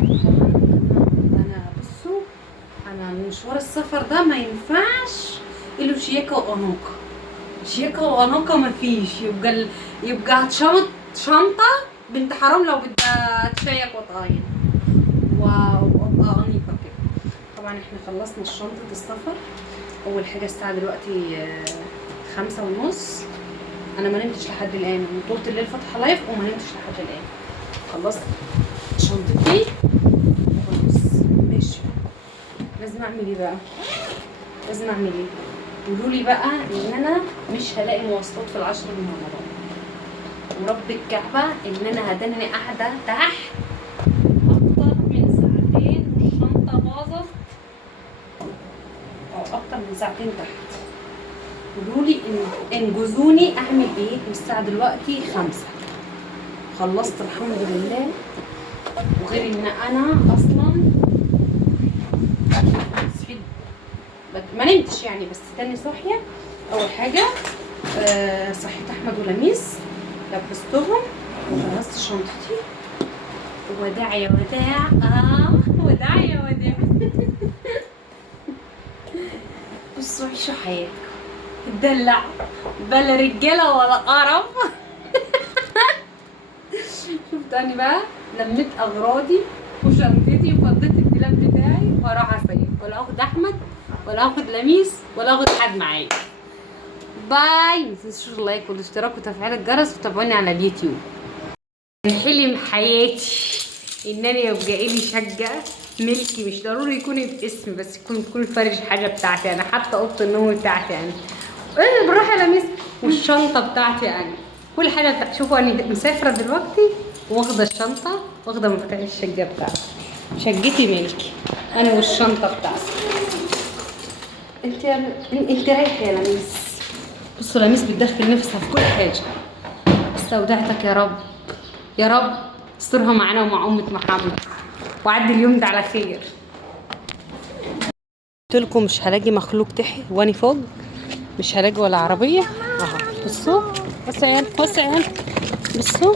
انا بصوا، انا مشوار السفر ده ما ينفعش الا شياكه وانوقه. شياكه وانوقه مفيش، يبقى هتشنط شنطه بنت حرام لو بدها تشيك وتغير وابقى انيقه كده. طبعا احنا خلصنا شنطه السفر. اول حاجه الساعه دلوقتي 5:30. انا ما نمتش لحد الان، طولت الليل فاتحه لايف وما نمتش لحد الان. خلصت شنطتي خلاص ماشي. لازم اعمل ايه بقى؟ لازم اعمل ايه؟ قولوا لي بقى ان انا مش هلاقي مواصلات في العشر من رمضان، ورب الكعبه ان انا هدني قاعده تحت اكتر من ساعتين والشنطه باظت، او اكتر من ساعتين تحت. قولوا لي انجزوني اعمل ايه؟ والساعه دلوقتي 5. خلصت الحمد لله. وغير ان انا اصلا صحيت ما نمتش يعني، بس تاني صاحيه. اول حاجه صحيت احمد ولميس، لبستهم وجهزت شنطتي. وداع يا وداع، وداع يا وداع. بصوا عيشوا حياتكم، اتدلع بلا رجاله ولا قرف. شفت اني بقى لميت اغراضي وشنطتي وفضيت الدولاب بتاعي وراح اسيب، ولا اخد احمد ولا اخد لميس ولا اخد حد معايا. باي. متنسوش اللايك والاشتراك وتفعيل الجرس وتابعوني على اليوتيوب. حلم حياتي انني يبقى لي شقه ملكي، مش ضروري يكون باسمي، بس يكون فرش حاجه بتاعتي انا، حتى اوضه النوم بتاعتي انا، بروح يا لميس، والشنطه بتاعتي انا، كل حاجه بتاعتي. شوفوا انا مسافره دلوقتي واخده الشنطه، واخده مفتاح الشقه بتاعتي. شقتي ملكي انا والشنطه بتاعتي. انت رايحه يا لميس. بصوا لميس بتدخل نفسها في كل حاجه. استودعتك يا رب، يا رب استرها معانا ومع أمة محمد وعدي اليوم ده على خير. قلت لكم مش هلاقي مخلوق تحت واني فوق، مش هلاقي ولا عربيه اهو. بصوا بصوا يا عيال، بصوا يا عيال، بصوا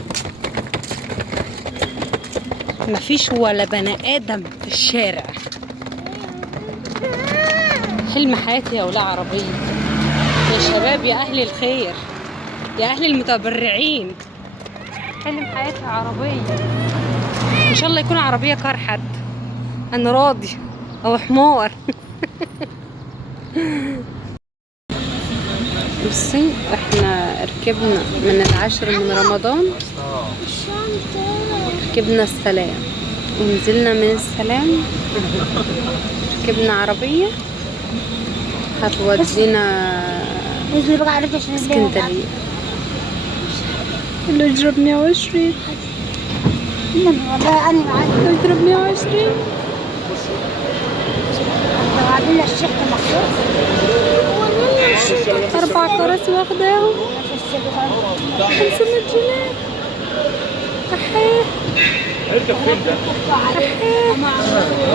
مفيش ولا بني ادم في الشارع. حلم حياتي يا ولا عربيه. يا شباب يا اهل الخير يا اهل المتبرعين، حلم حياتي عربيه. ان شاء الله يكون عربيه كار حد، انا راضي، او حمار. بصي احنا ركبنا من 10 من رمضان، ركبنا السلام ونزلنا من السلام، ركبنا عربية هتودينا اسكندرية. اللي يضرب 120 والله انا معاك. يضرب 120. عاملين الشيخ مخصوص 4 كراسي واخداهم 500 جنيه. احيه اركب فين ده؟ اركب فين؟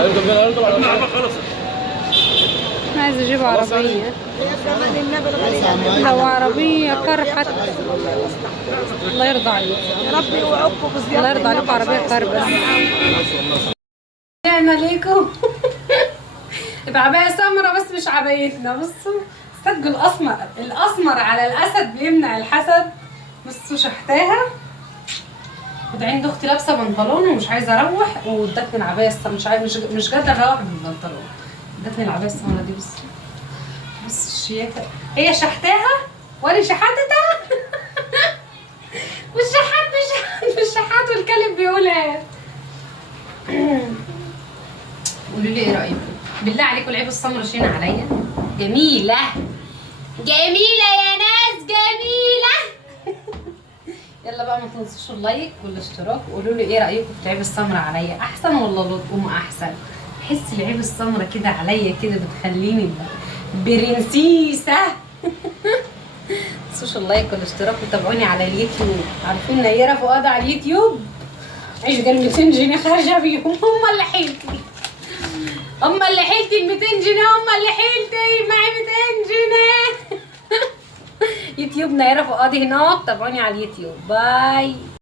اركب على اللعبه خلصت. عايز اجيب عربية، لو عربية كرحت الله يرضى عليك يا رب يوعدكم بزيادة. الله يرضى عليكم، عربية كربة. نعمة ليكم. يبقى عباية سمرة بس مش عبايتنا. بصوا الصدق الاسمر على الاسد بيمنع الحسد. بصوا شحتاها. كنت عند اختي لابسه بنطلون ومش عايزه اروح، وادتني العبايه السمراء، مش قادره اروح بالبنطلون، ادتني العبايه السمراء دي. بص الشياكه، هي شحتاها وانا شحتتها. والشحات مش شحات والكلب بيقولها. قولوا لي ايه رايكم بالله عليكم؟ العيب السمراء شين عليا. جميله جميله يا ناس، جميله. يلا بقى ما تنسوش اللايك والاشتراك، وقولوا لي ايه رايكم في العيب السمراء عليا، احسن ولا لطقم احسن؟ بحس العيب السمراء كده عليا كده بتخليني برنسيسه. تنسوش اللايك والاشتراك وتابعوني على اليوتيوب. عارفين نيره فؤاد على اليوتيوب؟ عيش قال 200 جنيه خارجه بيهم. هم اللي حيلتي ال 200 جنيه، هم اللي حيلتي معي 200 جنيه. يوتيوب نيره فؤاد هناك، تابعوني على اليوتيوب. باي.